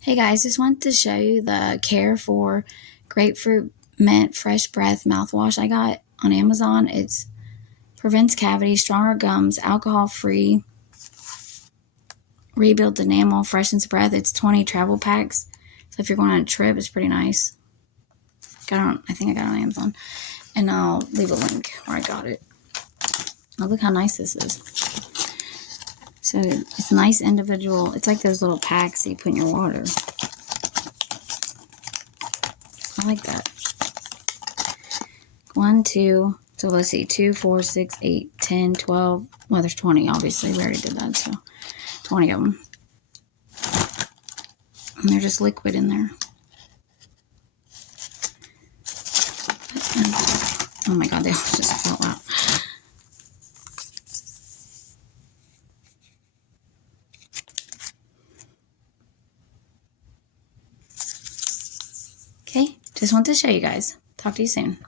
Hey guys, just wanted to show you the Carefor grapefruit mint fresh breath mouthwash I got on Amazon. It prevents cavities, stronger gums, alcohol-free, rebuilds enamel, freshens breath. It's 20 travel packs. So if you're going on a trip, it's pretty nice. I think I got it on Amazon. And I'll leave a link where I got it. Oh, look how nice this is. So it's a nice individual. It's like those little packs that you put in your water. I like that. 1, 2, so let's see, 2, 4, 6, 8, 10, 12. Well, there's 20, obviously. We already did that, so 20 of them. And they're just liquid in there. Oh my God, they all just fell out. Okay, just wanted to show you guys. Talk to you soon.